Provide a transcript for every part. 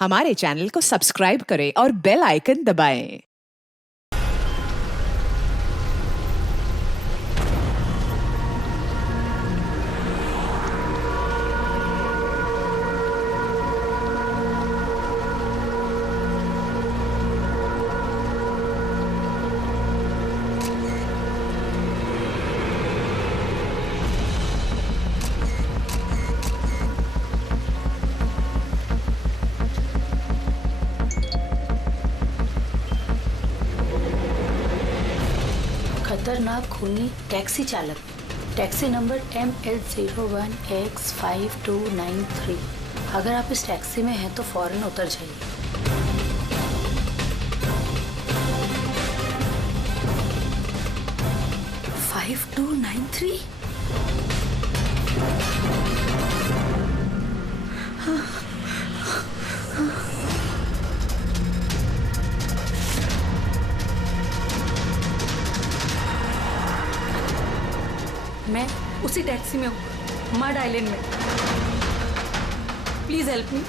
हमारे चैनल को सब्सक्राइब करें और बेल आइकन दबाएं। खतरनाक खूनी टैक्सी चालक, टैक्सी नंबर ML01X5293। अगर आप इस टैक्सी में हैं तो फौरन उतर जाइए। 5293। मैं उसी टैक्सी में हूँ, मड आइलैंड में। Please help me.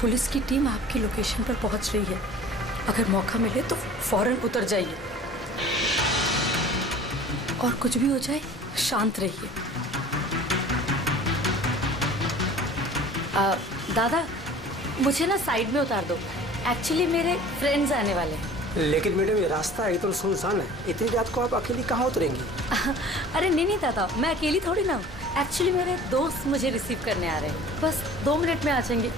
पुलिस की टीम आपकी लोकेशन पर पहुंच रही है। अगर मौका मिले तो फौरन उतर जाइए और कुछ भी हो जाए शांत रहिए। दादा, मुझे ना साइड में उतार दो। एक्चुअली मेरे फ्रेंड्स आने वाले हैं। लेकिन मैडम ये रास्ता एकदम सुनसान है, इतनी रात को आप अकेली कहाँ उतरेंगी? अरे नहीं दादा, मैं अकेली थोड़ी ना हूँ। एक्चुअली मेरे दोस्त मुझे रिसीव करने आ रहे हैं, बस 2 मिनट में आ जाएंगे।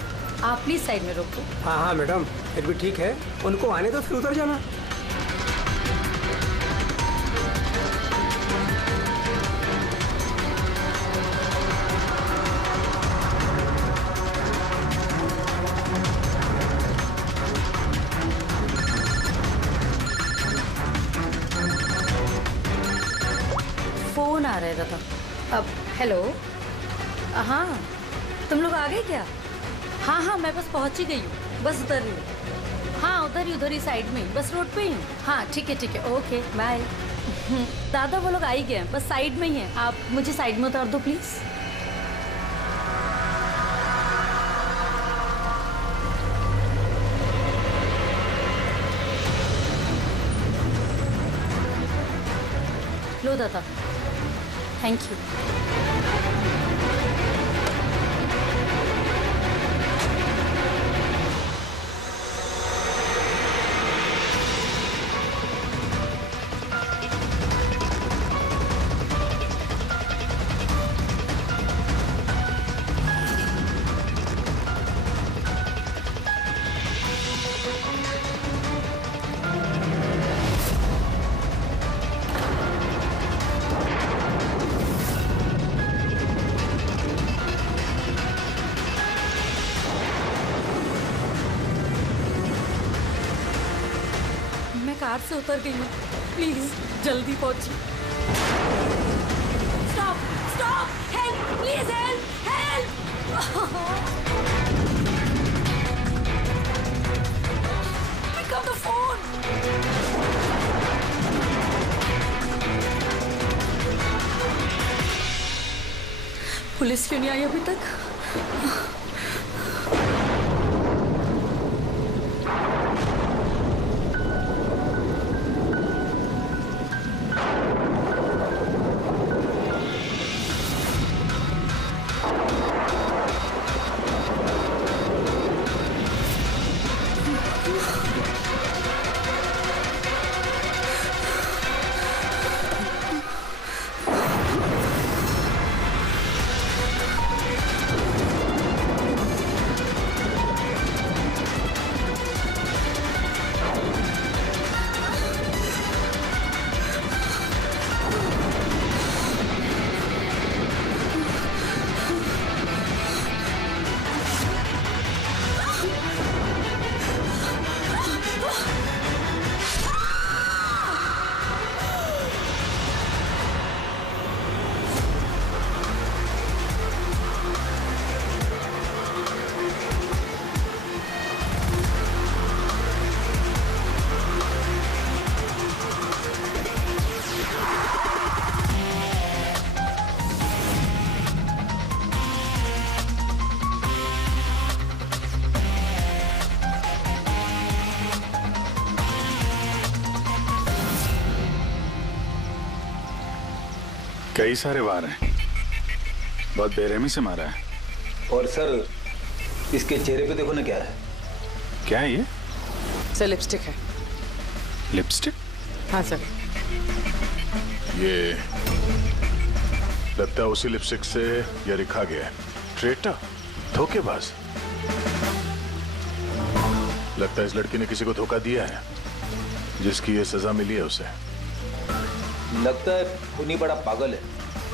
आप प्लीज साइड में रोको। हाँ मैडम, फिर भी ठीक है, उनको आने तो फिर उतर जाना। फोन आ रहा है दादा। अब हेलो। हाँ, तुम लोग आ गए क्या? हाँ, मैं बस पहुंच ही गई हूँ, बस उतर रही हूँ। हाँ, उधर ही साइड में, बस रोड पे ही हूँ। हाँ ठीक है, ओके बाय। दादा वो लोग आ ही गए हैं, बस साइड में ही हैं। आप मुझे साइड में उतार दो प्लीज। लो दादा, थैंक यू। कार से उतर गई हूँ, प्लीज जल्दी पहुंचिए। Stop, help, please help. Pick up the phone. Police क्यों नहीं आई अभी तक? कई सारे वार हैं, बहुत बेरहमी से मारा है। और सर इसके चेहरे पे देखो ना क्या है। क्या है ये? सर लिपस्टिक है। लिपस्टिक? हाँ सर। ये लगता है उसी लिपस्टिक से ये लिखा गया है, ट्रेटर, धोखेबाज। लगता है इस लड़की ने किसी को धोखा दिया है, जिसकी ये सजा मिली है उसे। लगता है खूनी बड़ा पागल है।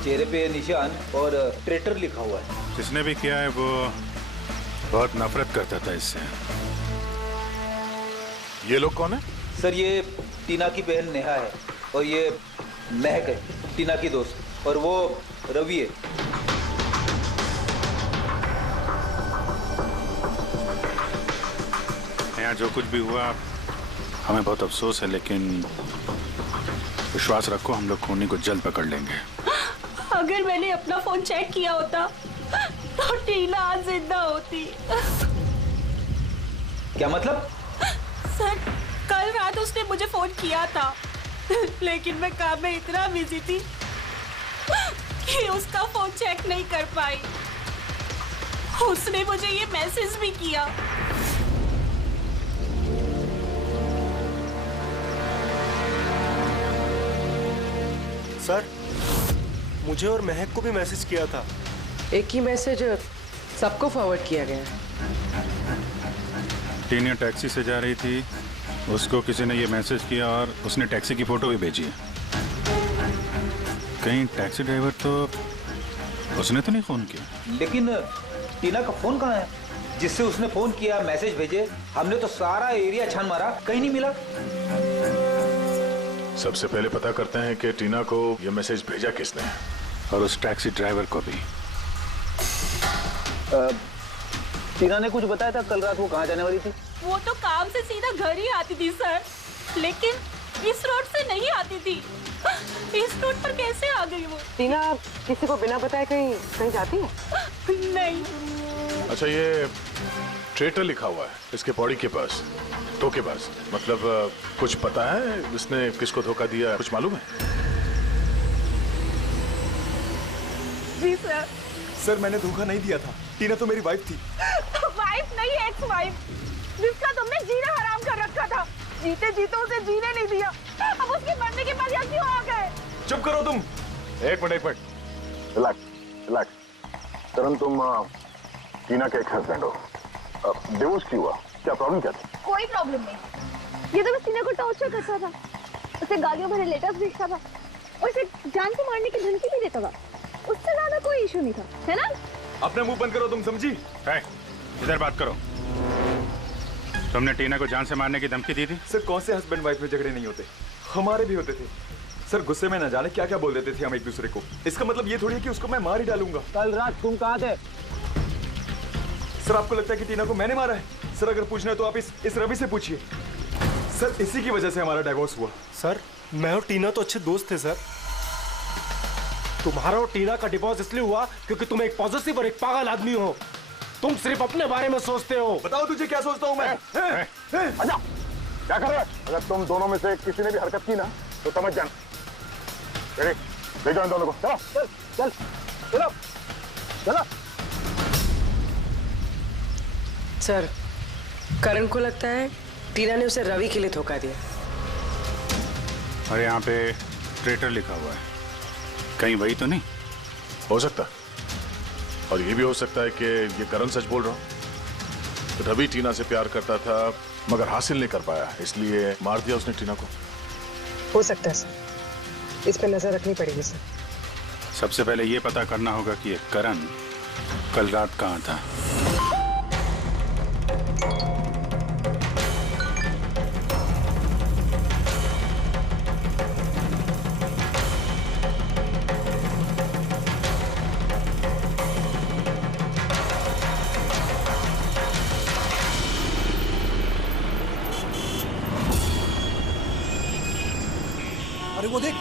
चेहरे पे निशान और ट्रेटर लिखा हुआ है। जिसने भी किया है वो बहुत नफरत करता था इससे। ये लोग कौन है? सर ये टीना की बहन नेहा है और ये महक है, टीना की दोस्त, और वो रवि है। यहाँ जो कुछ भी हुआ हमें बहुत अफसोस है, लेकिन विश्वास रखो हम लोग खूनी को जल्द पकड़ लेंगे। अगर मैंने अपना फोन चेक किया होता तो टीना आज जिंदा होती। क्या मतलब? सर कल रात उसने मुझे फोन किया था, लेकिन मैं काम में इतना बिजी थी कि उसका फोन चेक नहीं कर पाई। उसने मुझे ये मैसेज भी किया। सर मुझे और महक को भी मैसेज किया था। एक ही मैसेज सबको फॉरवर्ड किया गया है। टीना टैक्सी से जा रही थी, उसको किसी ने ये मैसेज किया और उसने टैक्सी की फोटो भी भेजी है। कहीं टैक्सी ड्राइवर तो उसने तो नहीं फोन किया। लेकिन टीना का फोन कहाँ है जिससे उसने फोन किया, मैसेज भेजे? हमने तो सारा एरिया छान मारा, कहीं नहीं मिला। सबसे पहले पता करते हैं कि टीना को ये मैसेज भेजा किसने, और उस टैक्सी ड्राइवर को भी। टीना ने कुछ बताया था कल रात वो कहाँ जाने वाली थी? वो तो काम से सीधा घर ही आती थी सर, लेकिन इस रोड से नहीं आती थी। इस रोड पर कैसे आ गई वो? टीना किसी को बिना बताए कहीं कहीं जाती है? नहीं। अच्छा ये ट्रेटर लिखा हुआ है इसके बॉडी के पास, धोखेबाज। मतलब कुछ पता है इसने किसको धोखा दिया, कुछ मालूम है? जी सर। सर मैंने धोखा नहीं दिया था, टीना तो मेरी वाइफ थी। वाइफ नहीं, एक्स वाइफ, जिसका तुमने जीना हराम कर रखा था। जीते जीते उसे जीने नहीं दिया, अब उसके मरने के बाद यहाँ क्यों आ गए? चुप करो तुम। एक मिनट, रिलैक्स। करण तुम टीना के एक हस्बैंड हो, डिवोर्स क्यों हुआ? क्या प्रॉब्लम क्या थी? कोई प्रॉब्लम नहीं। ये तो बस टीना को टॉर्चर करता था, उसे गालियों भरे लेटर्स भेजता था और उसे जान से मारने की धमकी भी देता था। उससे ज्यादा कोई इशू नहीं था, है ना? अपना मुंह बंद करो तुम, समझी? इधर बात करो। तुमने टीना को जान से मारने की धमकी दी थी? सर कौन से हस्बैंड वाइफ में झगड़े नहीं होते, हमारे भी होते थे। सर गुस्से में न जाने क्या क्या बोल देते थे हम एक दूसरे को। इसका मतलब ये थोड़ी है कि उसको मैं मार ही डालूंगा। कल रात तुम कहाँ थे? सर आपको लगता है कि टीना को मैंने मारा है? सर अगर पूछना है तो आप इस रवि से पूछिए। सर इसी की वजह से हमारा डिवोर्स हुआ। सर मैं और टीना तो अच्छे दोस्त थे सर। तुम्हारा और टीना का डिवोर्स इसलिए हुआ क्योंकि तुम एक पॉजिटिव और एक पागल आदमी हो। तुम सिर्फ अपने बारे में सोचते हो। बताओ तुझे क्या सोचता हूँ मैं? अच्छा क्या कर रहा है? अगर तुम दोनों में से किसी ने भी हरकत की ना तो समझ जाना। ले जाओ इन दोनों को। चलो। सर करण को लगता है टीना ने उसे रवि के लिए धोखा दिया। और यहाँ पे ट्रेटर लिखा हुआ है, कहीं वही तो नहीं? हो सकता, और ये भी हो सकता है कि ये करण सच बोल रहा हूँ। रवि टीना से प्यार करता था मगर हासिल नहीं कर पाया, इसलिए मार दिया उसने टीना को। हो सकता है सर, इस पे नजर रखनी पड़ेगी सर। सबसे पहले ये पता करना होगा कि ये करण कल रात कहाँ था। अरे वो देख,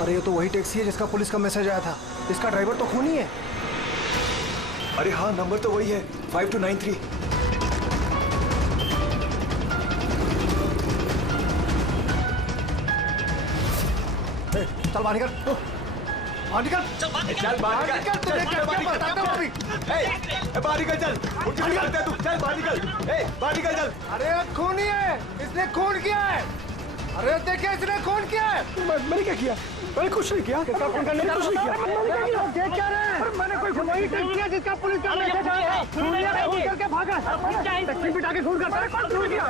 अरे ये तो वही टैक्सी है जिसका पुलिस का मैसेज आया था। इसका ड्राइवर तो खूनी है। अरे हाँ, नंबर तो वही है, 5293। चल बाहर निकल, बाहर निकल, चल बाहर निकल, तुझे क्या बताता हूँ अभी। बाहर निकल, चल, उठ के निकलते तू, चल बाहर निकल, बाहर निकल, चल। अरे खून ही है, इसने खून किया है। अरे देखिए, इसने खून किया है। मैंने क्या किया? मैंने कुछ नहीं किया। किसका खून करने का कुछ नहीं किया। देख क्या रहे हैं? मैंने कोई खून नहीं किया जिसका पुलिस का मैसेज आया है। खून करके भागा। टैक्सी बिठा के खून करता है। कौन खून किया?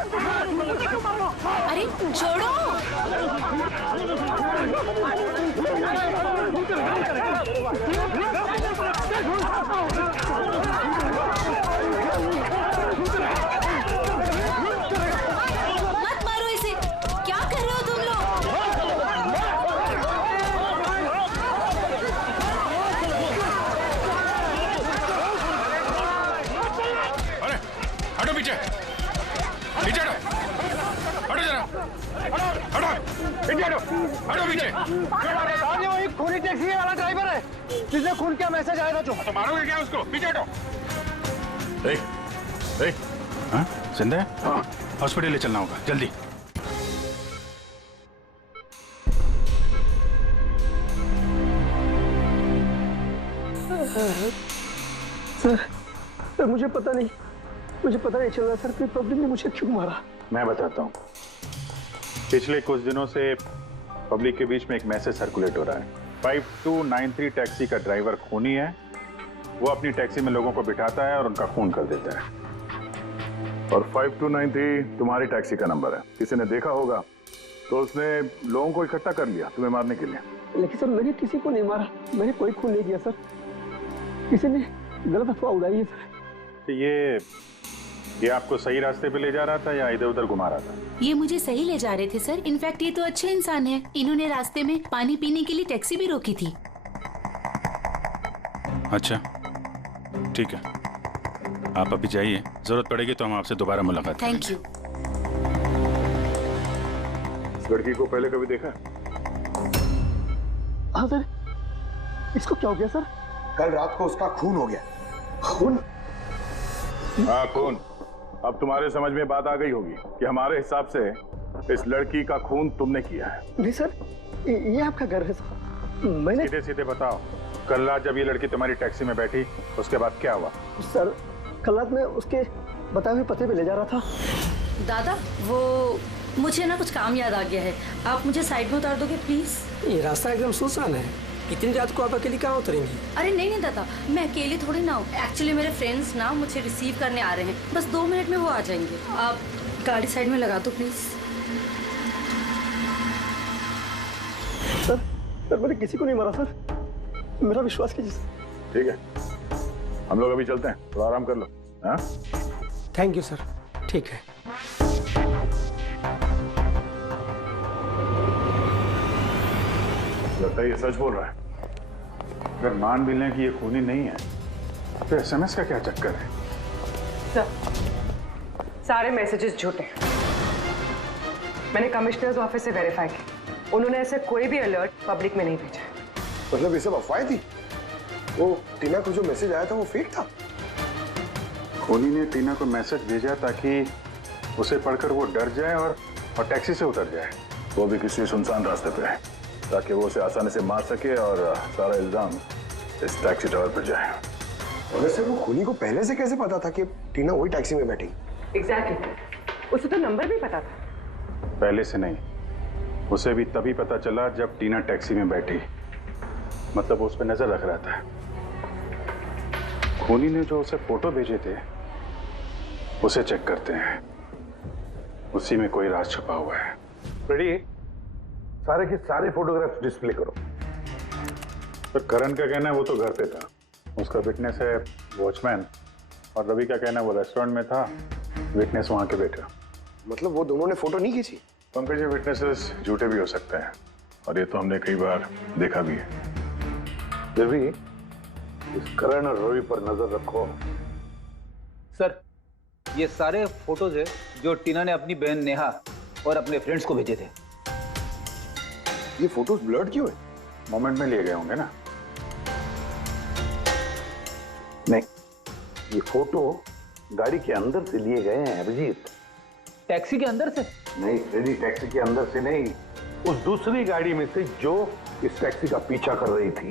अरे छोड़ो। मत मारो इसे। क्या कर रहे हो तुम लोग? अरे हटो पीछे, पीछे हटो, हटो जरा, हटो, पीछे हटो, हटो पीछे। वही खूनी टैक्सी वाला ड्राइवर है जिसने खून किया, मैसेज आया था जो। तो मारोगे क्या उसको? पीछे हटो। हाँ, जिंदा है? हाँ, हॉस्पिटल ले चलना होगा, जल्दी। सर मुझे पता नहीं चल रहा सर कि पब्लिक ने मुझे क्यों मारा। मैं बताता हूँ। पिछले कुछ दिनों से पब्लिक के बीच में एक मैसेज सर्कुलेट हो रहा है। 5293 टैक्सी का ड्राइवर खूनी है। वो अपनी टैक्सी में लोगों को बिठाता है और उनका खून कर देता है। और 5293 तुम्हारी टैक्सी का नंबर है। किसी ने देखा होगा तो उसने लोगों को इकट्ठा कर लिया तुम्हें मारने के लिए। लेकिन सर मैंने किसी को नहीं मारा, मैंने कोई खून नहीं किया सर। किसी ने गलत अफवाह उड़ाई है सर। तो ये आपको सही रास्ते पे ले जा रहा था या इधर उधर घुमा रहा था? ये मुझे सही ले जा रहे थे सर। इनफैक्ट ये तो अच्छे इंसान है। इन्होंने रास्ते में पानी पीने के लिए टैक्सी भी रोकी थी। अच्छा, ठीक है, आप अभी जाइए। जरूरत पड़ेगी तो हम आपसे दोबारा मुलाकात करेंगे। Thank you. इस लड़की को पहले कभी देखा? हाँ सर। इसको क्या हो गया सर? कल रात को उसका खून हो गया। खून? हाँ, खून। अब तुम्हारे समझ में बात आ गई होगी कि हमारे हिसाब से इस लड़की का खून तुमने किया है। नहीं सर, ये आपका घर है सर। मैंने सीधे सीधे बताओ, कल रात जब ये लड़की तुम्हारी टैक्सी में बैठी उसके बाद क्या हुआ? सर, कल रात मैं उसके बताए हुए पते पे ले जा रहा था। दादा, वो मुझे ना कुछ काम याद आ गया है। आप मुझे साइड में उतार दोगे प्लीज? ये रास्ता एकदम सुनसान है। इतनी रात को आप अकेली कहाँ उतरेंगी? अरे नहीं दादा, मैं अकेली थोड़ी ना हूँ। एक्चुअली मेरे फ्रेंड्स ना मुझे रिसीव करने आ रहे हैं। बस 2 मिनट में वो आ जाएंगे। आप गाड़ी साइड में लगा दो प्लीज। सर मैंने किसी को नहीं मारा सर, मेरा विश्वास कीजिए। ठीक है, हम लोग अभी चलते हैं, थोड़ा आराम कर लो। हाँ, थैंक यू सर। ठीक है। लगता है ये सच बोल रहा है। अगर मान भी लें कि ये खूनी नहीं है तो एसएमएस का क्या चक्कर है? सर, सारे मैसेजेस झूठे हैं। मैंने कमिश्नर्स ऑफिस से वेरीफाई किया। उन्होंने ऐसे कोई भी अलर्ट पब्लिक में नहीं भेजा। मतलब ये सब अफवाहें थी? वो टीना को जो मैसेज आया था वो फेक था? खूनी ने टीना को मैसेज भेजा ताकि उसे पढ़कर वो डर जाए और टैक्सी से उतर जाए। वो भी किसी सुनसान रास्ते पे है ताकि वो उसे आसानी से मार सके और सारा इल्जाम इस टैक्सी ड्राइवर पर जाए। वैसे वो खूनी को पहले से कैसे पता था कि टीना वही टैक्सी में बैठी? एग्जैक्टली, उसे तो नंबर भी पता था। पहले से नहीं, उसे भी तभी पता चला जब टीना टैक्सी में बैठी। मतलब वो उस पर नजर रख रहा था। खूनी ने जो उसे फोटो भेजे थे उसे चेक करते हैं, उसी में कोई राज छुपा हुआ है। रेडी? सारे के सारे फोटोग्राफ्स डिस्प्ले करो। तो करण का कहना है वो तो घर पे था, उसका विटनेस है वॉचमैन, और रवि का कहना है वो रेस्टोरेंट में था, विटनेस वहां के बेटा। मतलब वो दोनों ने फोटो नहीं खींची? पंकज, ये विटनेसेस झूठे भी हो सकते हैं और ये तो हमने कई बार देखा भी है। फिर भी इस करण और रवि पर नजर रखो। सर, ये सारे फोटोज है जो टीना ने अपनी बहन नेहा और अपने फ्रेंड्स को भेजे थे। ये फोटोज ब्लर्ड क्यों है? मोमेंट में लिए गए होंगे ना। नहीं, ये फोटो गाड़ी के अंदर से लिए गए हैं अभिजीत। टैक्सी के अंदर से? नहीं फ्रेडी, टैक्सी के अंदर से नहीं, उस दूसरी गाड़ी में से जो इस टैक्सी का पीछा कर रही थी।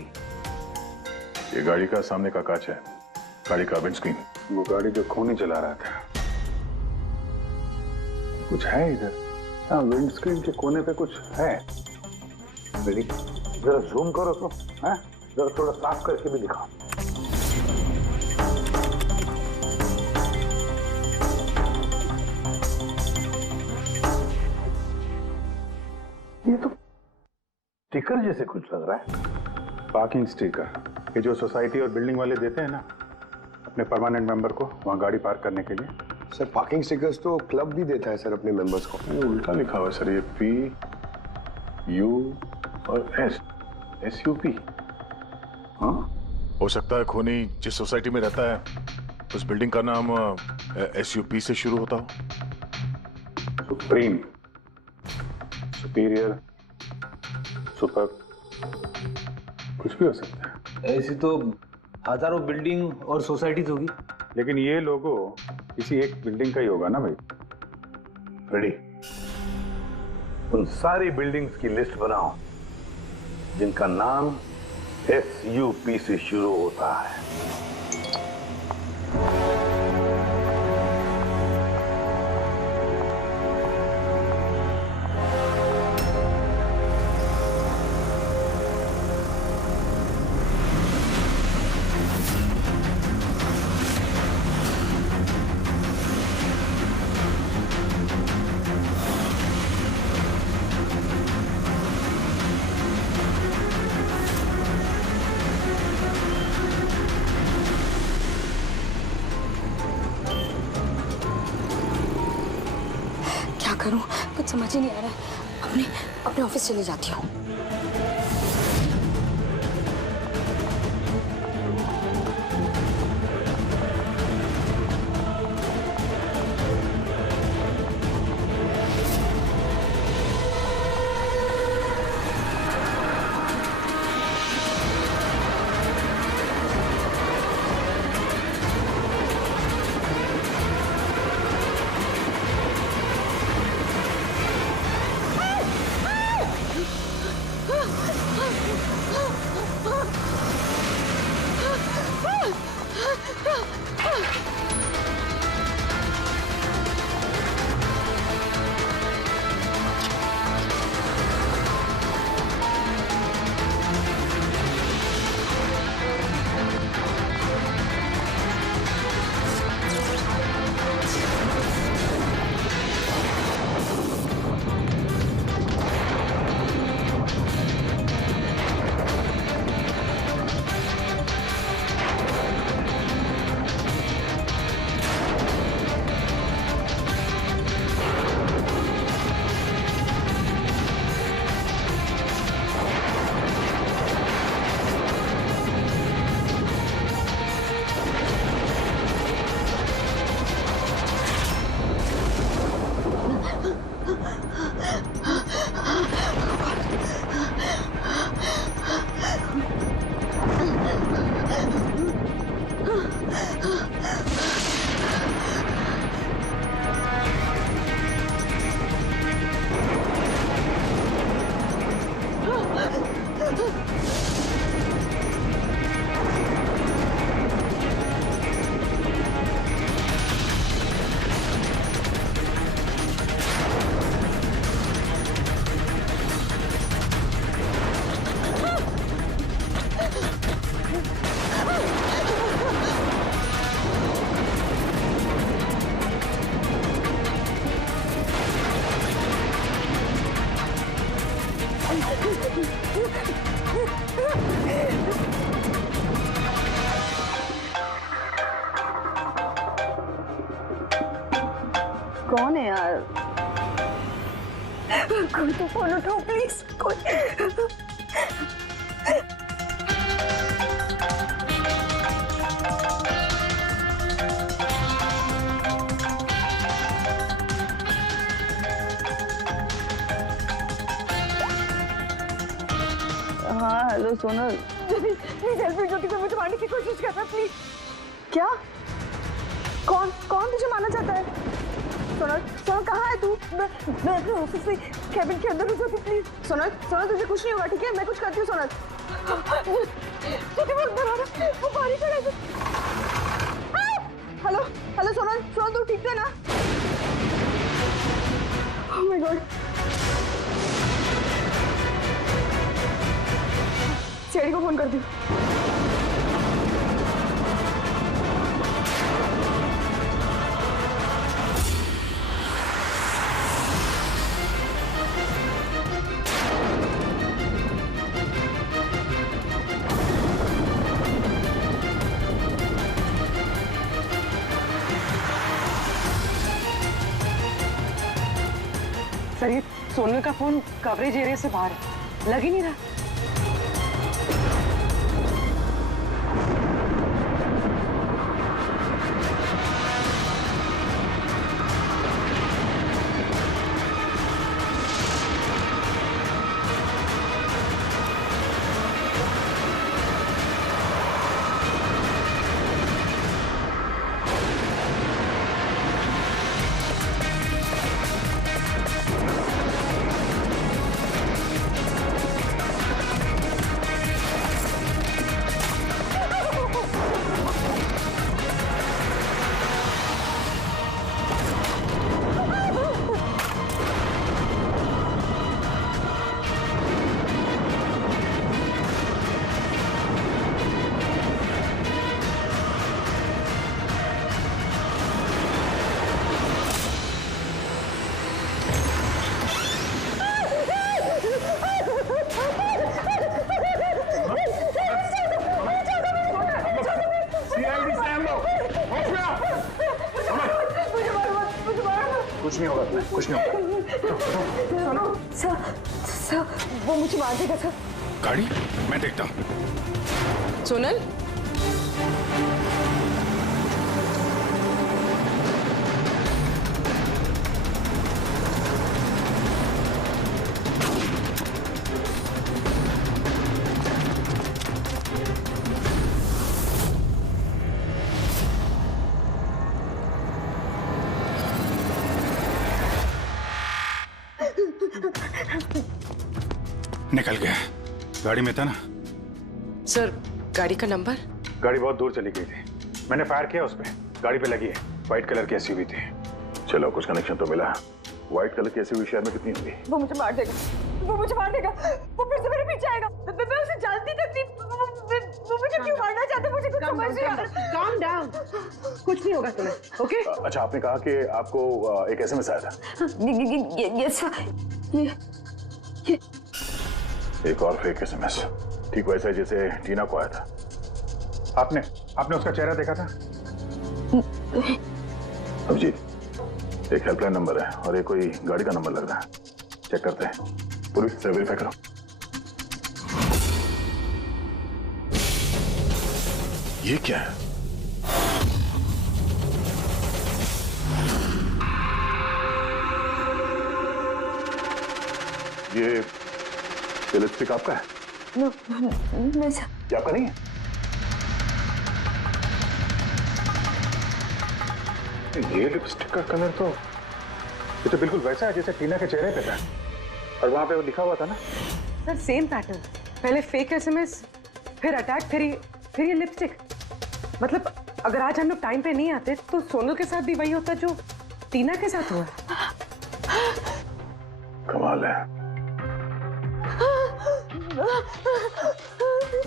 ये गाड़ी का सामने का कांच है, गाड़ी का विंडस्क्रीन। वो गाड़ी जो खूनी चला रहा था। कुछ है इधर। हाँ, विंडस्क्रीन के कोने पे कुछ है। फ्रेडी जरा जूम करो तो, हाँ जरा थोड़ा साफ करके भी दिखाओ। ये तो स्टिकर जैसे कुछ लग रहा है। पार्किंग स्टिकर, ये जो सोसाइटी और बिल्डिंग वाले देते हैं ना अपने परमानेंट मेंबर को वहां गाड़ी पार्क करने के लिए। सर पार्किंग स्टिकर्स तो क्लब भी देता है सर अपने मेंबर्स को। ये उल्टा लिखा हुआ है सर, ये पी यू और एस, SUP। हाँ, हो सकता है खूनी जिस सोसाइटी में रहता है उस बिल्डिंग का नाम SUP से शुरू होता हो। सुप्रीम, सुपीरियर, सुपर, कुछ भी हो सकता है। ऐसी तो हजारों बिल्डिंग और सोसाइटीज होगी, लेकिन ये लोगो किसी एक बिल्डिंग का ही होगा ना भाई। फ्रेडी, उन सारी बिल्डिंग्स की लिस्ट बनाओ जिनका नाम SUP से शुरू होता है। करूं कुछ समझ ही नहीं आ रहा है। अपने ऑफिस चली जाती हूँ। कौन है यार? कोई तो फोन उठाओ प्लीज। कोई हाँ hello Sonal, please help me, Jyoti को मुझे मारने की कोशिश कर रहा है प्लीज। क्या कौन कौन तुझे मारना चाहता है? सोनल, सोनल कहाँ है तू? मैं अपने ऑफिस से कैबिन के अंदर रुक प्लीज। सोनल, सोनल तुझे कुछ नहीं होगा, ठीक है? मैं कुछ करती हूँ सोनल। वो बारी खड़ा है। हेलो हेलो सोनल, सोनल तू ठीक है ना? Oh my God. सीआईडी को फोन करती हूँ। सर, ये सोनल का फोन कवरेज एरिया से बाहर है, लग ही नहीं रहा। कुछ नहीं होगा तुम्हें, कुछ नहीं होगा। सर, सर, वो मुझे मार देगा सर। गाड़ी मैं देखता हूँ। सोनल, निकल गया। गाड़ी में था ना? सर, गाड़ी का नंबर? गाड़ी बहुत दूर चली गई थी, मैंने फायर किया उस पे। गाड़ी पे लगी है, व्हाइट कलर की एसयूवी थी। चलो कुछ कनेक्शन तो मिला। व्हाइट कलर की एसयूवी शहर में कितनी होगी? वो मुझे मार देगा, वो मुझे मार देगा, वो फिर से मेरे पीछे आएगा। मैं उसे जानती तक नहीं, वो मुझे क्यों मारना चाहता है? मुझे कुछ समझ नहीं आ रहा। Calm down. कुछ नहीं होगा तुम्हें, ओके? अच्छा, आपने कहा कि आपको एक एसएमएस आया था। यस ये एक और फेक एसएमएस, ठीक वैसा जैसे टीना को आया था। आपने उसका चेहरा देखा था? अभिजीत, एक हेल्पलाइन नंबर है और एक कोई गाड़ी का नंबर लग रहा है। चेक करते हैं, पुलिस से वेरीफाई करो। ये क्या है? ये लिपस्टिक आपका है? नो, नहीं सर। क्या आपका नहीं है? ये लिपस्टिक का कलर तो ये तो बिल्कुल वैसा है जैसे टीना के चेहरे पे था, और वहां पे वो लिखा हुआ था ना। Sir, same pattern. पहले फेक एसएमएस, फिर अटैक, फिर ये लिपस्टिक। मतलब अगर आज हम लोग टाइम पे नहीं आते तो सोनल के साथ भी वही होता जो टीना के साथ हुआ। कमाल है।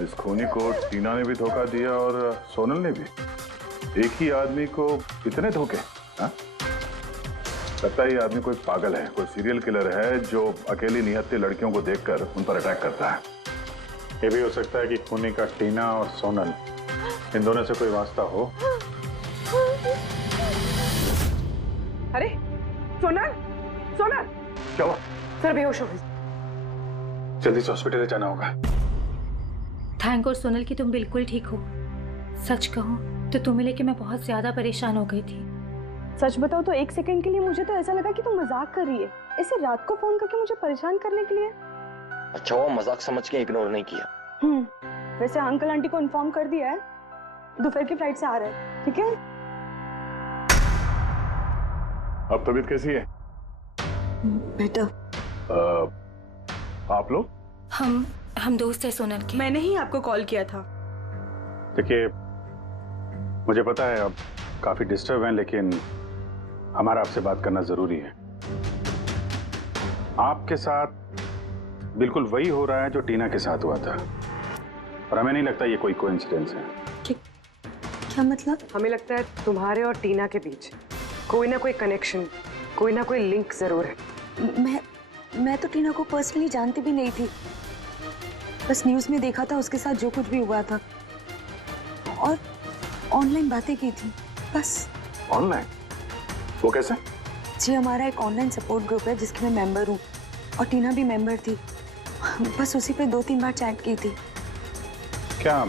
इस खूनी को टीना ने भी धोखा दिया और सोनल ने भी। एक ही आदमी को इतने धोखे? हाँ? लगता है ये आदमी कोई पागल है, कोई सीरियल किलर है जो अकेली निहत्ती लड़कियों को देखकर उन पर अटैक करता है। ये भी हो सकता है कि खूनी का टीना और सोनल, इन दोनों से कोई वास्ता हो। अरे सोनल, सोनल! क्या हुआ? सर बेहोश हो गई। जल्दी से हॉस्पिटल ले जाना होगा। थैंक गॉड सोनल कि तुम बिल्कुल ठीक हो। सच कहूँ तो तुम्हें लेके मैं बहुत ज्यादा परेशान हो गई थी। सच बताओ तो एक सेकंड के लिए मुझे तो ऐसा लगा कि तुम मजाक कर रही है, ऐसे रात को फोन करके मुझे परेशान करने के लिए। अच्छा, वो मजाक समझ के इग्नोर नहीं किया। वैसे अंकल आंटी को इन्फॉर्म कर दिया है, दोपहर की फ्लाइट से आ रहे हैं, ठीक है? अब तबीयत कैसी है? बेटा आप लोग? हम दोस्त है सोनल के। मैंने ही आपको कॉल किया था। देखिए, मुझे पता है आप काफी डिस्टर्ब हैं, लेकिन हमारा आपसे बात करना जरूरी है। आपके साथ बिल्कुल वही हो रहा है जो टीना के साथ हुआ था, और हमें नहीं लगता ये कोई कोइंसिडेंस है। क्या मतलब? हमें लगता है तुम्हारे और टीना के बीच कोई ना कोई कनेक्शन, कोई ना कोई लिंक जरूर है। मैं तो टीना को पर्सनली जानती भी नहीं थी, बस न्यूज़ में देखा था उसके साथ जो कुछ भी हुआ था, और ऑनलाइन बातें की थी बस। ऑनलाइन? वो कैसे? जी, हमारा एक ऑनलाइन सपोर्ट ग्रुप है जिसकी मैं मेंबर हूँ, और टीना भी मेंबर थी। बस उसी पे 2-3 बार चैट की थी। क्या,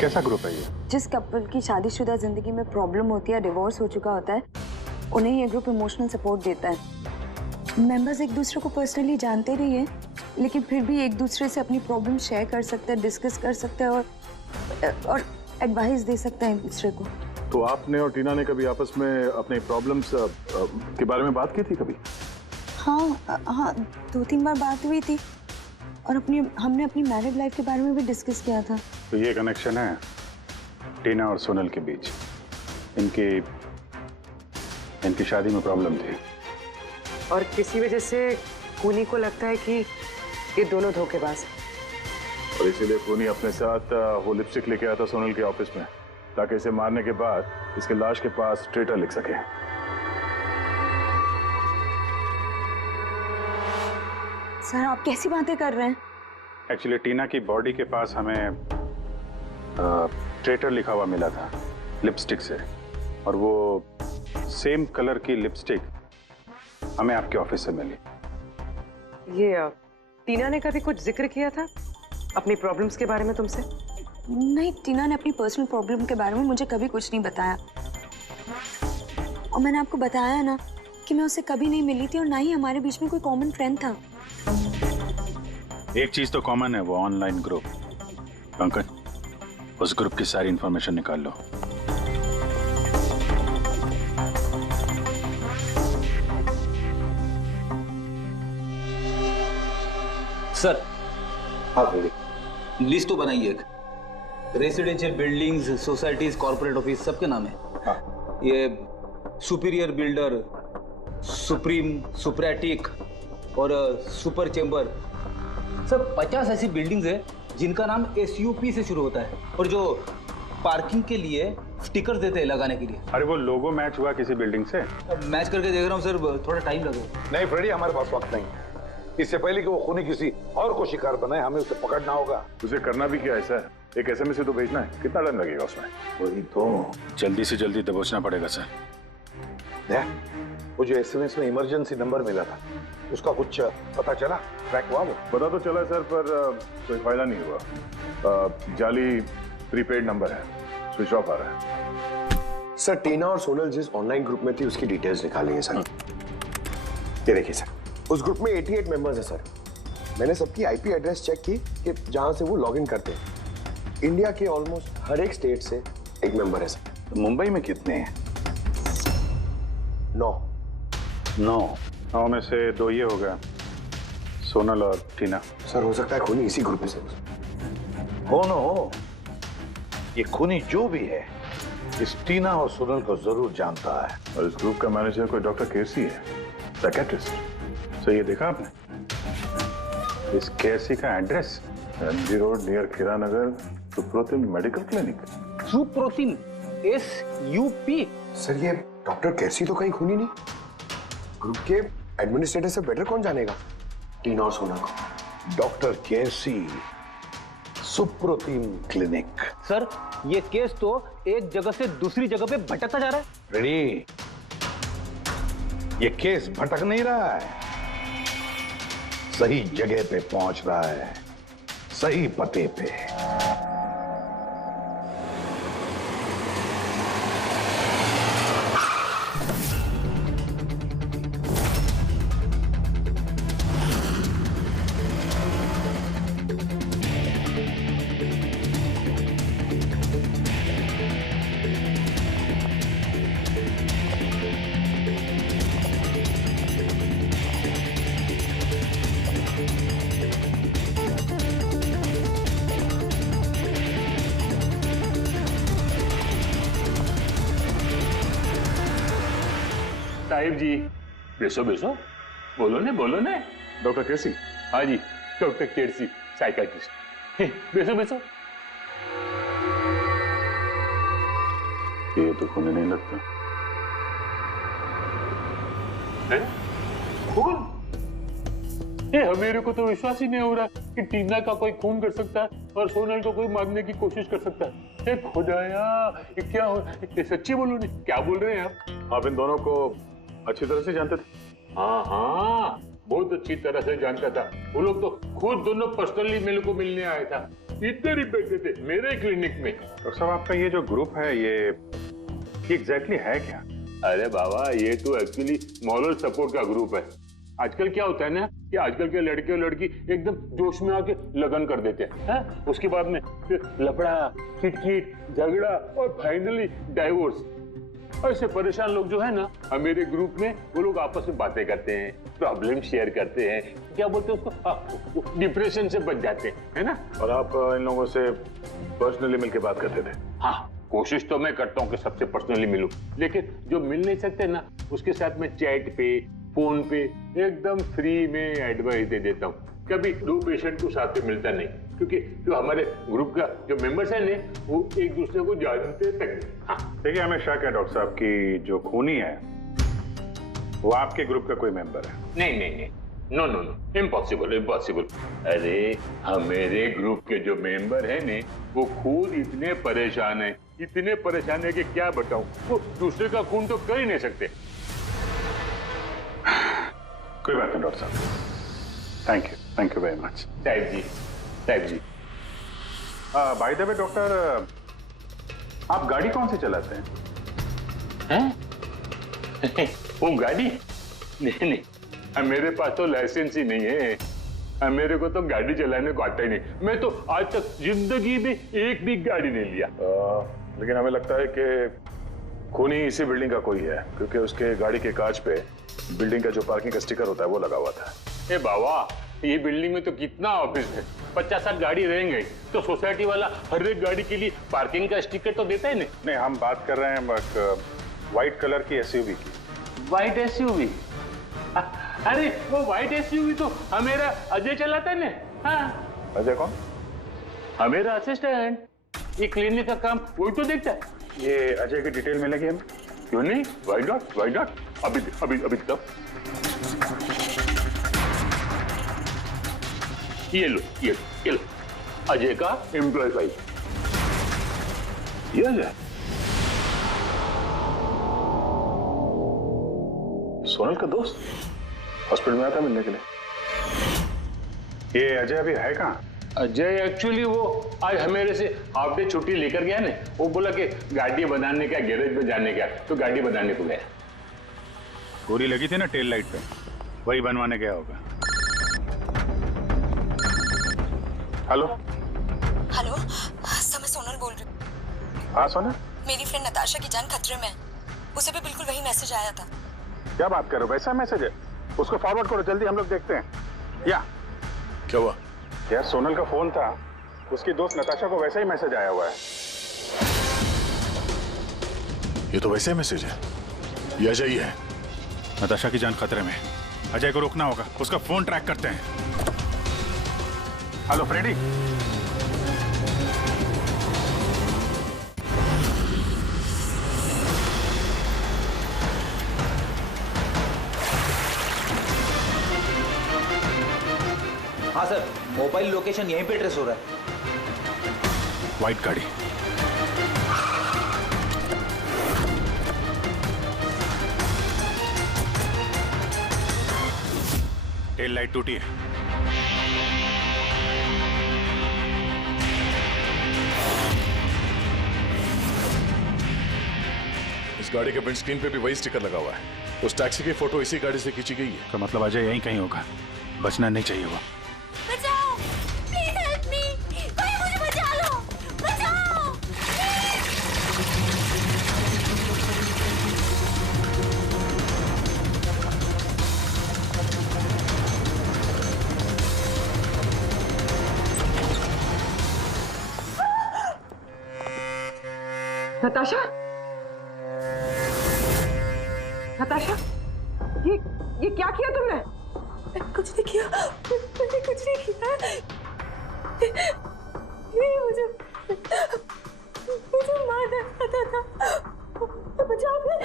कैसा ग्रुप है ये? जिस कपल की शादीशुदा जिंदगी में प्रॉब्लम होती है, डिवोर्स हो चुका होता है, उन्हें ये ग्रुप इमोशनल सपोर्ट देता है। मेंबर्स एक दूसरे को पर्सनली जानते नहीं है, लेकिन फिर भी एक दूसरे से अपनी प्रॉब्लम शेयर कर सकते हैं, डिस्कस कर सकते हैं, और एडवाइस दे सकते हैं एक दूसरे को। तो आपने और टीना ने कभी आपस में अपने प्रॉब्लम्स के बारे में बात की थी कभी? हाँ, 2-3 बार बात हुई थी, और हमने अपनी मैरिड लाइफ के बारे में भी डिस्कस किया था। तो ये कनेक्शन है टीना और सोनल के बीच। इनकी शादी में प्रॉब्लम थी, और किसी वजह से खूनी को लगता है कि ये दोनों धोखेबाज हैं। और इसीलिए खूनी अपने साथ वो लिपस्टिक लेके आया था सोनल के ऑफिस में, ताकि इसे मारने के बाद इसके लाश के पास ट्रेटर लिख सके। सर, आप कैसी बातें कर रहे हैं? एक्चुअली टीना की बॉडी के पास हमें ट्रेटर लिखा हुआ मिला था लिपस्टिक से, और वो सेम कलर की लिपस्टिक हमें आपके ऑफिस से मिली। ये टीना ने कभी कुछ जिक्र किया था अपनी प्रॉब्लम्स के बारे में तुमसे? नहीं, टीना ने अपनी पर्सनल प्रॉब्लम के बारे में मुझे कभी कुछ नहीं बताया, और मैंने आपको बताया ना कि मैं उससे कभी नहीं मिली थी, और ना ही हमारे बीच में कोई कॉमन फ्रेंड था। एक चीज तो कॉमन है, वो ऑनलाइन ग्रुप। पंकज, उस ग्रुप की सारी इंफॉर्मेशन निकाल लो। सर, हाँ, लिस्ट तो बनाइए। एक residential buildings, societies, corporate office, सबके नाम है। हाँ। ये सुपीरियर बिल्डर, सुप्रीम, सुप्रेटिक और सुपर चेंबर, सब 50 ऐसी बिल्डिंग्स है जिनका नाम SUP से शुरू होता है, और जो पार्किंग के लिए स्टिकर देते हैं लगाने के लिए। अरे वो लोगो मैच हुआ किसी बिल्डिंग से? मैच करके देख रहा हूँ सर, थोड़ा टाइम लगेगा। नहीं फ्रेडी, हमारे पास वक्त नहीं। इससे पहले कि वो खूनी किसी और को शिकार बनाए, हमें उसे पकड़ना होगा। उसे करना भी क्या ऐसा है? एक SMS से तो भेजना है, कितना टाइम लगेगा उसमें? वही तो, जल्दी से जल्दी दबोचना पड़ेगा सर। वो जो SMS में इमरजेंसी नंबर मिला था, उसका कुछ पता चला? ट्रैक हुआ वो? पता तो चला सर, पर कोई फायदा नहीं हुआ। जाली प्रीपेड नंबर है, स्विच ऑफ आ रहा है। सर, टीना और सोनल जिस ऑनलाइन ग्रुप में थी उसकी डिटेल्स निकालेंगे सर। ये देखिए सर, उस ग्रुप में 88 मेंबर्स हैं सर। मैंने सबकी IP एड्रेस चेक की कि जहां से वो लॉगिन करते हैं। इंडिया के ऑलमोस्ट हर एक स्टेट से एक मेंबर है सर। तो मुंबई में कितने हैं? 9 में से 2 ये हो गया, सोनल और टीना। सर, हो सकता है खूनी इसी ग्रुप में से हो न हो, ये खूनी जो भी है, इस टीना और सोनल को जरूर जानता है। और इस ग्रुप का मैनेजर कोई डॉक्टर केसी है, साइकियाट्रिस्ट। तो ये देखा आपने इस केसी का एड्रेस? MG रोड नियर खीरा नगर, Suprotim medical clinic. Suprotim, SUP? Sir, ये डॉक्टर केसी तो कहीं खूनी नहीं। ग्रुप के एडमिनिस्ट्रेटर से बेटर कौन जानेगा टीना और सोना को? डॉक्टर केसी, सुप्रोतिम क्लिनिक। सर, ये केस तो एक जगह से दूसरी जगह पे भटकता जा रहा है। रेडी, ये केस भटक नहीं रहा है, सही जगह पे पहुंच रहा है, सही पते पे। साहिब जी, बेसो बेसो, बोलो ने। डॉक्टर केसी? हाँ जी, डॉक्टर केसी, साइकाट्रिस्ट। बेसो बेसो। ये तो खून नहीं लगता। है? खून? ये मेरे को तो विश्वास ही नहीं हो रहा कि टीना का कोई खून कर सकता है और सोनल को कोई मारने की कोशिश कर सकता है। खुदाया, ये क्या हो? ये सच्ची बोलो नहीं, क्या बोल रहे हैं आप? आप इन दोनों को अच्छी तरह से जानते थे? हाँ, बहुत अच्छी तरह से जानता था। वो लोग तो खुद दोनों पर्सनली मेरे को मिलने आए था। इधर ही बैठे थे मेरे क्लिनिक में। डॉक्टर साहब, आपका ये जो ग्रुप है ये एग्जैक्टली है क्या? अरे बाबा, ये तो एक्चुअली मॉरल सपोर्ट का ग्रुप है। आजकल क्या होता है ना कि आजकल के लड़के और लड़की एकदम जोश में आके लगन कर देते हैं, उसके बाद में फिर लफड़ा, किटकिट, झगड़ा और फाइनली डाइवोर्स। ऐसे परेशान लोग जो है ना, मेरे ग्रुप में वो लोग आपस में बातें करते हैं, प्रॉब्लम शेयर करते हैं, क्या बोलते हैं उसको, डिप्रेशन से बच जाते हैं, है ना? और आप इन लोगों से पर्सनली मिलकर बात करते थे? हाँ, कोशिश तो मैं करता हूँ कि सबसे पर्सनली मिलूं, लेकिन जो मिल नहीं सकते ना, उसके साथ में चैट पे, फोन पे एकदम फ्री में एडवाइस दे देता हूँ। कभी दो पेशेंट को साथ में मिलता नहीं, क्योंकि जो हमारे ग्रुप का जो मेंबर्स है ना, वो एक दूसरे को जानते तक नहीं। हाँ, देखिए, हमें शक है डॉक्टर साहब की जो खूनी है वो आपके ग्रुप का कोई मेंबर है। नहीं, नो, इम्पॉसिबल। अरे हमारे ग्रुप के जो मेंबर है ने, वो खुद इतने परेशान है कि क्या बताऊं, वो दूसरे का खून तो कर ही नहीं सकते। कोई बात नहीं डॉक्टर साहब, थैंक यू वेरी मच। साहिब जी। बाय द वे डॉक्टर, आप गाड़ी कौन सी चलाते हैं? वो गाड़ी? नहीं, मेरे पास तो लाइसेंस ही नहीं है। मेरे को तो गाड़ी चलाने को आता ही नहीं। मैं तो आज तक जिंदगी में एक भी गाड़ी नहीं लिया। लेकिन हमें लगता है कि खूनी इसी बिल्डिंग का कोई है, क्योंकि उसके गाड़ी के कांच पे बिल्डिंग का जो पार्किंग का स्टिकर होता है वो लगा हुआ था। ए बाबा, ये बिल्डिंग में तो कितना ऑफिस है, 50-60 गाड़ी रहेंगे, तो सोसाइटी वाला हर एक गाड़ी के लिए पार्किंग का स्टिकर तो देता है नहीं, हम बात कर रहे हैं व्हाइट कलर की एसयूवी की। White SUV? अरे वो व्हाइट एसयूवी तो हमेरा अजय चलाता है ना। हाँ। अजय कौन? हमेरा असिस्टेंट, ये क्लिनिक का काम वही तो देखता है। ये अजय की डिटेल मिलेगी हमें? क्यों नहीं, वाई नॉट। अभी तब ये लो अजय का एम्प्लॉय फाइल। ये अजय सोनल का दोस्त हॉस्पिटल में आता मिलने के लिए। ये अजय अभी है कहाँ? अजय एक्चुअली वो आज मेरे से हाफ डे छुट्टी लेकर गया ने। वो बोला कि गाड़ी बनाने का, गैरेज में जाने का, तो गाड़ी बनाने को गया। गोली लगी थी ना टेल लाइट पे, वही बनवाने गया होगा। हेलो सर, मैं सोनल बोल रही हूँ। हाँ सोनल, मेरी फ्रेंड नताशा की जान खतरे में है। उसे भी बिल्कुल वही मैसेज आया था। क्या बात कर रहे हो? वैसा मैसेज है? उसको फॉरवर्ड करो जल्दी, हम लोग देखते हैं। या क्या हुआ? यार सोनल का फोन था, उसकी दोस्त नताशा को वैसा ही मैसेज आया हुआ है। ये तो वैसे ही मैसेज है, ये अजय ही है। नताशा की जान खतरे में, अजय को रोकना होगा, उसका फोन ट्रैक करते हैं। Hello Freddy. हाँ सर, मोबाइल लोकेशन यहीं पे ट्रेस हो रहा है। व्हाइट गाड़ी। टेल लाइट टूटी है। इस गाड़ी के विंडस्क्रीन पे भी वही स्टिकर लगा हुआ है। उस टैक्सी की फोटो इसी गाड़ी से खींची गई है। तो मतलब अजय यहीं कहीं होगा, बचना नहीं चाहिए वो। बचाओ, प्लीज हेल्प मी, कोई मुझे बचा लो, बचाओ। नताशा, नताशा, ये क्या किया तुमने? कुछ नहीं किया, मैंने कुछ नहीं किया। ये मुझे मारना चाहता था, मुझे आपने।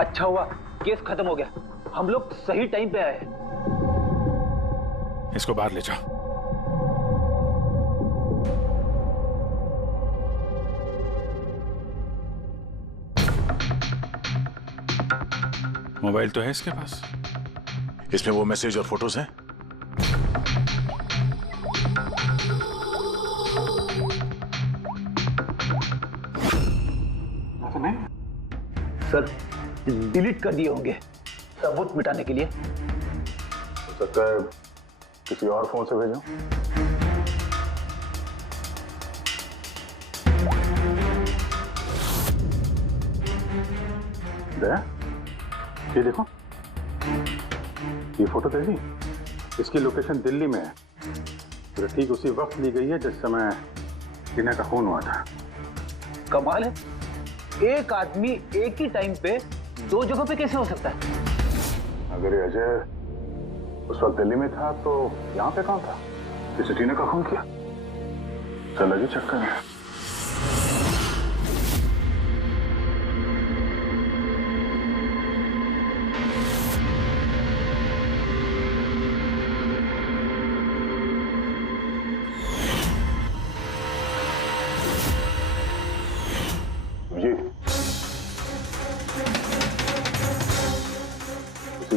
अच्छा हुआ केस खत्म हो गया, हम लोग सही टाइम पे आए। इसको बाहर ले जाओ। मोबाइल तो है इसके पास। इसमें वो मैसेज और फोटोज हैं? नहीं सर, डिलीट कर दिए होंगे सबूत मिटाने के लिए। हो सकता है किसी और फोन से भेजो। दया, ये देखो, ये फोटो देखी? इसकी लोकेशन दिल्ली में है। तो ठीक उसी वक्त ली गई है जिस समय टीना का खून हुआ था। कमाल है, एक आदमी एक ही टाइम पे दो जगह पे कैसे हो सकता है? अगर ये अजय उस वक्त दिल्ली में था तो यहाँ पे कौन था? किसी टीना का खून किया? चलो जी चक्कर है।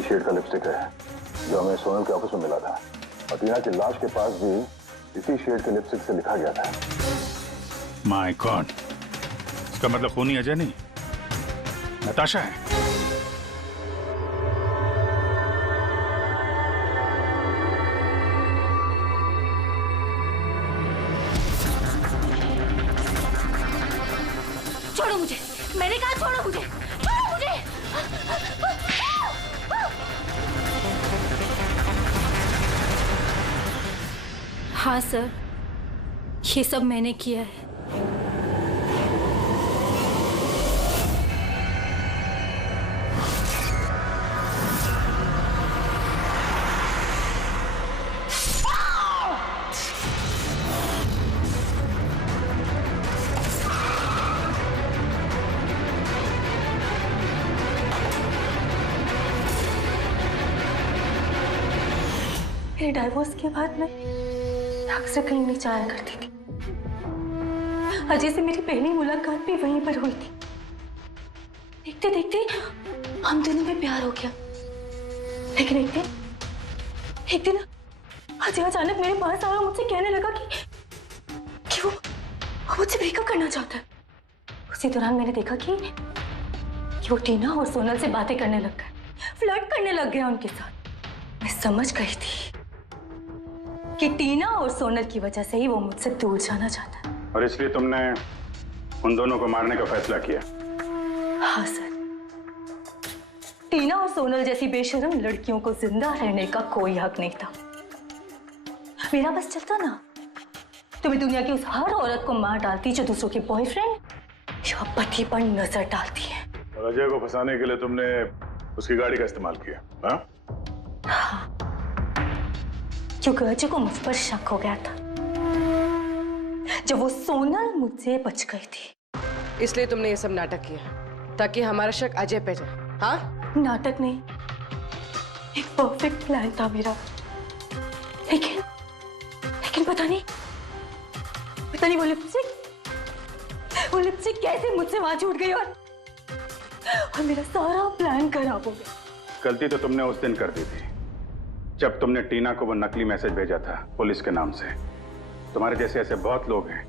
शेड का लिपस्टिक है जो हमें सोनल के ऑफिस में मिला था, और टीना की लाश के पास भी इसी शेड के लिपस्टिक से लिखा गया था। माय गॉड, इसका मतलब खूनी अजय नहीं, नताशा है। छोड़ो मुझे, मैंने कहा छोड़ो मुझे, छोड़ो मुझे। हाँ सर, ये सब मैंने किया है। मेरे डाइवोर्स के बाद मैं अक्सर कहीं नहीं जाया करती थी। अजय से मेरी पहली मुलाकात भी वहीं पर हुई थी। देखते देखते हम दोनों में प्यार हो गया। लेकिन एक दिन अजय अचानक मेरे पास आया और मुझसे कहने लगा कि वो मुझसे ब्रेकअप करना चाहता है। उसी दौरान मैंने देखा कि वो टीना और सोनल से बातें करने लग गया, फ्लर्ट करने लग गया उनके साथ। मैं समझ गई थी कि टीना और सोनल की वजह से ही वो मुझसे दूर जाना चाहता है। और इसलिए तुमने उन दोनों को मारने का फैसला किया? हाँ सर, टीना और सोनल जैसी बेशर्म लड़कियों को जिंदा रहने का कोई हक नहीं था। मेरा बस चलता ना तो मैं दुनिया की उस हर औरत को मार डालती जो दूसरों के बॉयफ्रेंड या पति पर नजर डालती है। और अजय को फंसाने के लिए तुमने उसकी गाड़ी का इस्तेमाल किया? हाँ? क्योंकि अजय को मुझ पर शक हो गया था जब वो सोनल मुझसे बच गई थी। इसलिए तुमने ये सब नाटक किया ताकि हमारा शक अजय पे जाए? हाँ, नाटक नहीं, एक परफेक्ट प्लान था मेरा। लेकिन पता नहीं वो लिपस्टिक कैसे मुझसे वहां छूट गई और मेरा सारा प्लान खराब हो गया। गलती तो तुमने उस दिन कर दी थी जब तुमने टीना को वो नकली मैसेज भेजा था पुलिस के नाम से। तुम्हारे जैसे ऐसे बहुत लोग हैं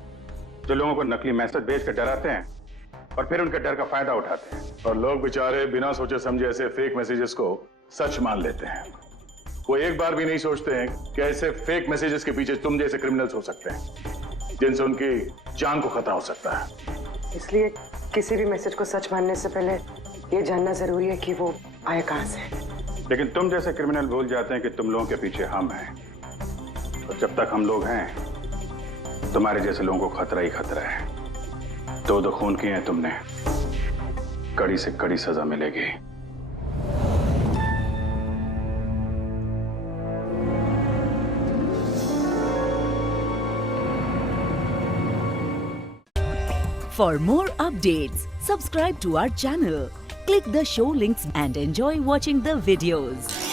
जो लोगों को नकली मैसेज भेज कर डराते हैं और फिर उनके डर का फायदा उठाते हैं। और लोग बेचारे बिना सोचे समझे ऐसे फेक मैसेजेस को सच मान लेते हैं। वो एक बार भी नहीं सोचते हैं कि ऐसे फेक मैसेजेस के पीछे तुम जैसे क्रिमिनल्स हो सकते हैं जिनसे उनकी जान को खतरा हो सकता है। इसलिए किसी भी मैसेज को सच मानने से पहले ये जानना जरूरी है कि वो आया कहां से। लेकिन तुम जैसे क्रिमिनल भूल जाते हैं कि तुम लोगों के पीछे हम हैं, और जब तक हम लोग हैं तुम्हारे जैसे लोगों को खतरा ही खतरा है। दो खून किए हैं तुमने, कड़ी से कड़ी सजा मिलेगी। For more updates, subscribe to our channel, click the show links and enjoy watching the videos.